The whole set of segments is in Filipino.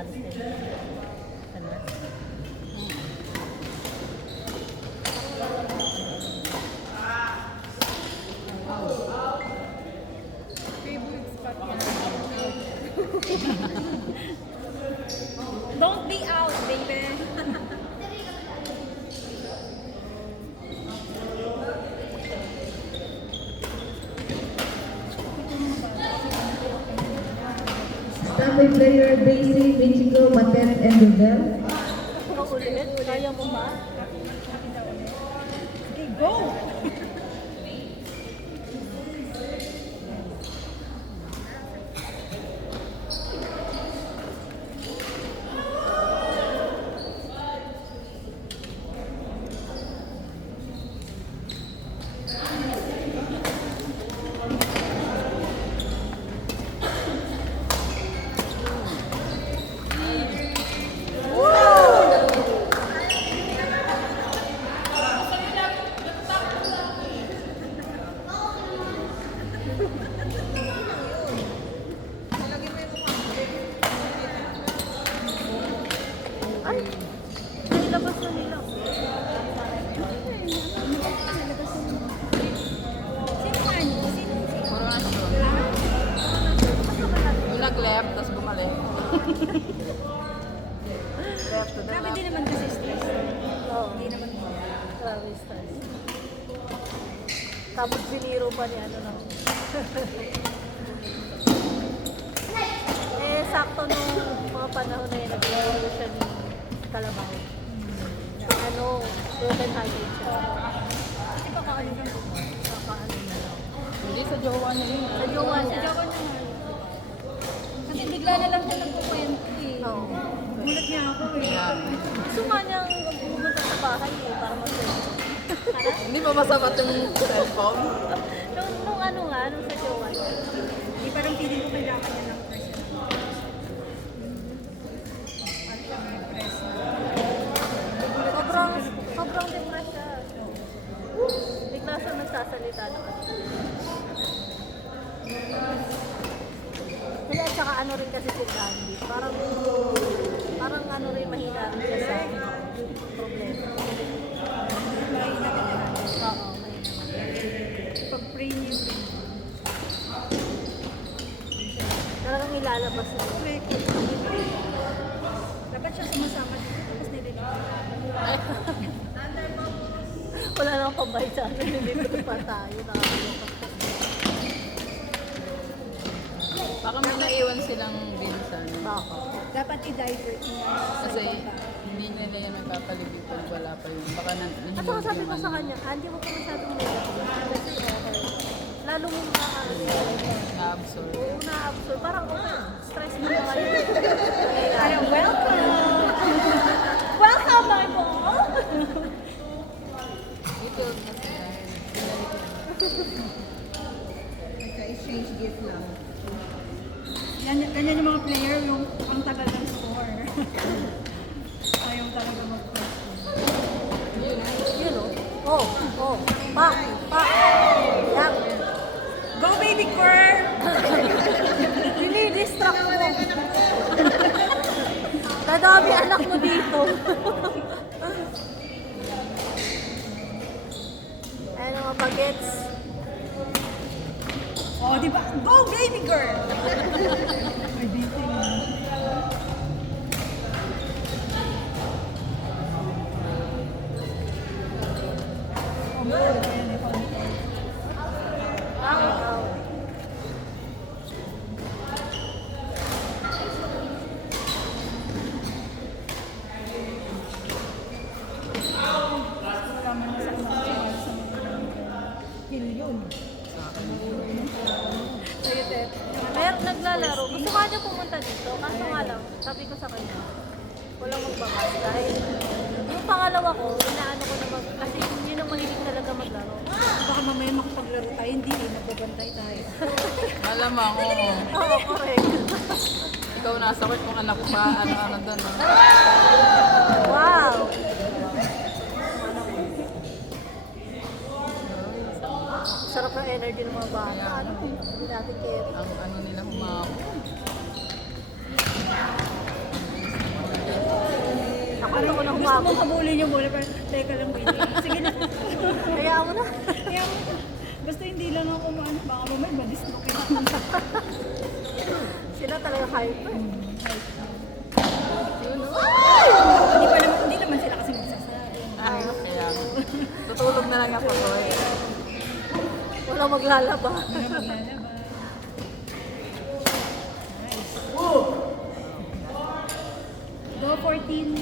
calisthenics. Ano? Favorite spot yan. Don't be out, baby. Standby player Daisy, Michiko, Matet, and Rubel. Ikaw ulit? Kaya mo ba? Okay, go! Ay! Nailabas na nila. Sino ano? Sino? Coronation. Yung nag-left, tapos bumalik. Left to the Grabe left. din naman kasi stress. Oo. Hindi naman Grabe stress. Tapos biniro pa ni ano na. Eh, sakto nung mga panahon na yun, nag-ibiro siya ni Kalabaw. Ano, broken hearted siya. Kasi baka ano lang. Kakaano na lang. Hindi sa jowa niya yun. Sa jowa Sa niya. Jawa naman. Kasi bigla na lang siya nagkukwento eh. Oo. Gulat niya ako eh. Yeah. Gusto nga niyang pumunta sa bahay eh, para mag-friends. Hindi pa masabat yung cellphone. Nung ano nga, nung sa jowa niya. Di parang feeling ko kailangan niya ng personal. At siya may press na. Sobrang depressed siya. Bigla siya nagsasalita na kasi. Kaya tsaka ano rin kasi si Gandhi. Parang ano rin mahina rin siya sa problema. May nagagawa. Oo, mahina. Pag-pray niyo rin. Talagang ilalabas niya. Correct. Dapat siya sumasama dito tapos nililig. Wala nang pambay sa akin. Nilito pa tayo. Nakakaloka. Baka may naiwan silang binsan. Baka. Dapat i-divert niya. Kasi hindi nila yan may papalibig pag wala pa yun. Baka At saka sabi ko sa kanya, hindi mo pa masyadong negative. Kasi lalo mo na-absorb. oo, na-absorb. Parang stress mo na kayo. Parang welcome! Welcome, my ball! Ito kasi Nagka-exchange gift lang. Ganyan yung mga player, yung ang tagal ng score. Ayaw talaga mag-press. Yun o. Oh. Pa. Yan. Go, baby girl! Dinidistract mo. Dadami anak mo dito. Ayan ang mga bagets. Oh, di ba? Go, baby girl! May beating. Oh, good. Ayan, ikaw. Wala man sa kill yun. Sa'yo, Tet. Meron naglalaro. Gusto nga niya pumunta dito. Kaso nga lang, sabi ko sa kanya, walang magbabas. Dahil yung pangalawa ko, inaano ko na kasi yun ang mahilig talaga maglaro. Baka mamaya makapaglaro tayo, hindi eh, nagbabantay tayo. malamang, oo. Oo, correct. Ikaw nasa court kung anak pa, ano doon. No? Wow! Sarap ng energy ng mga bata. Ano? Hindi natin carry. Ang ano nila humako. Gusto ko na Gusto humabol. mong habulin yung bola, pero teka lang, wait. Sige na. Kaya mo na. Kaya mo na. Basta hindi lang ako maano, baka mamaya ma-dislocate ako. Sila talaga hyper. Hindi naman sila kasi magsasabi. Ay, kaya. Tutulog na lang ako, Roy. Wala maglalaba. Wala maglalaba. Nice. Go 14.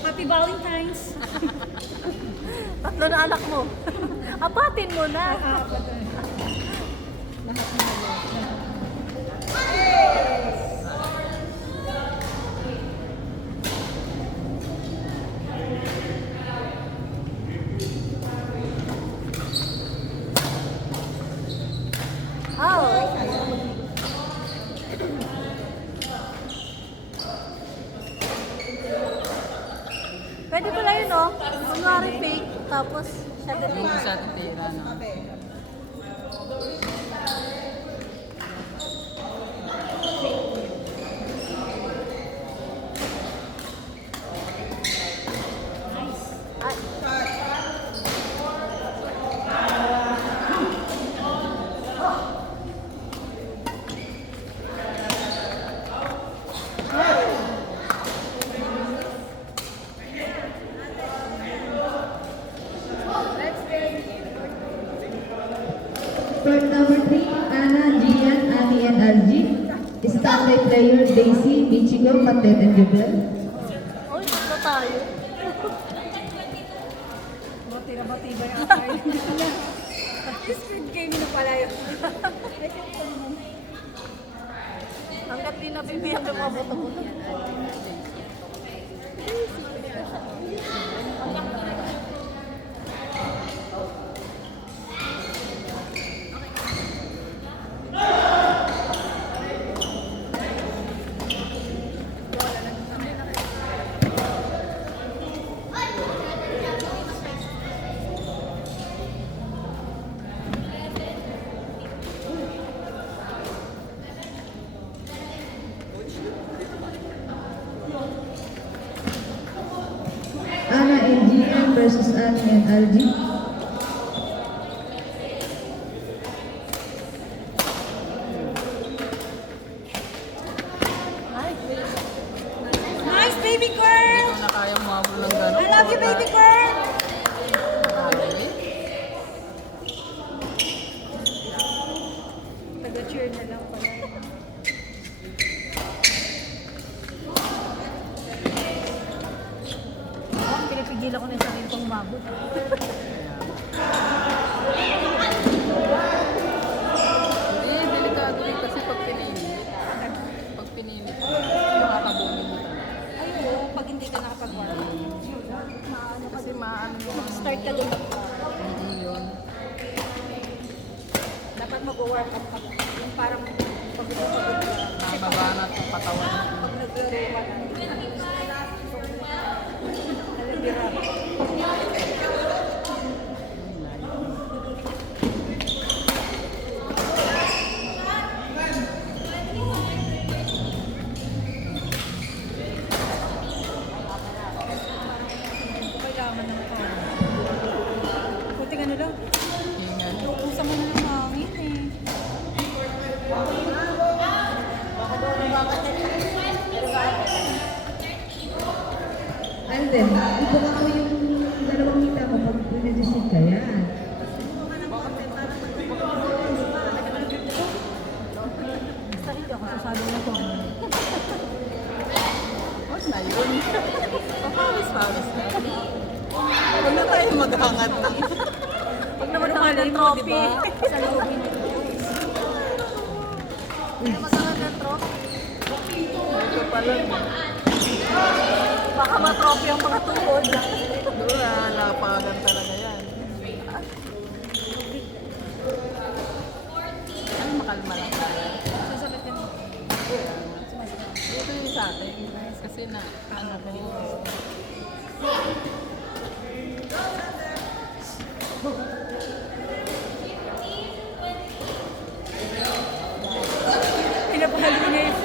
Happy Valentine's. Tatlo na anak mo. Apatin mo na. Pwede pala yun, no? Kunwari fake, tapos siya din. Hindi sa titira, no? Ay, Court number 3, Anna, Gian, Annie, and Algie. Standby player, Daisy, Michiko, Patet, and Jubel. oy, tatlo tayo. Bati na bati ba yung after? Squid game na pala yun. Hanggat di nabibiyang yung mga buto-buto. Anna and Gian versus Annie and Algie. Ay, Nice, baby girl! Hindi ko na kayang mabul ng gano'n. I love you, baby girl! Okay. Taga-cheer na lang pala. pinipigilan ko na yung sarili kong umabot. Hindi, delikado rin kasi pag pinilit. Pag pinilit, makakabumin mo talaga. Ay, oo, pag hindi ka nakapag-work. Kasi maano yung Start ka dun. hindi yun. Dapat mag-work up ka. Yung parang pag-pagod ka. Nababanat yung katawan. Pag naglaro ka na. Nalabira. Kailangan ng kaya. Kunting ano lang. Hingan. Usa mo na ng hangin eh. Alden, ibuka mo yung dalawang kita mo pag pinag-decide ka yan. Basta hindi ako sasali na to. Wag na yun. Papawis-pawis na. Huwag na tayo maghangad na. Pag naman naman ng trophy. Sa lobby. Pag naman ng trophy. Ito pala. Baka ma-trophy ang mga tuhod. Doon lapagan talaga yan. Ano makalma lang tayo. Sasabit ka na. Dito yung sa atin. Kasi na, ano ko. Pinapahali niya yun.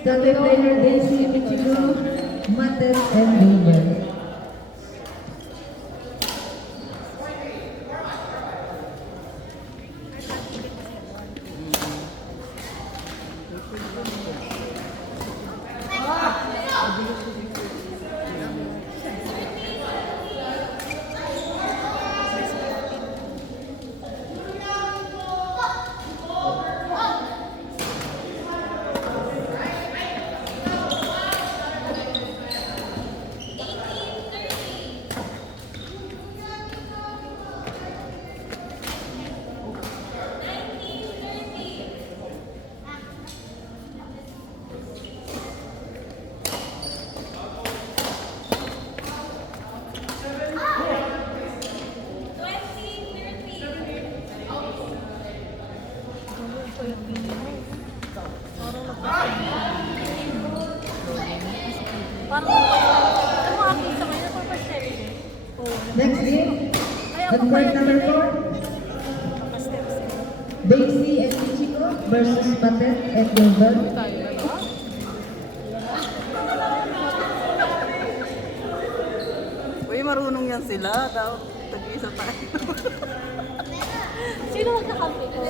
Standard player Daisy, Michiko, Matet, and Gilbert. Parang ano mga akin sa kanya for first time. Next game, Ay, at ako court pala number sila. 4, Daisy and Michiko versus Matet and Gilbert. Tayo na ba? Uy, marunong yan sila. Tag-isa tayo. Sino magkakampi ko?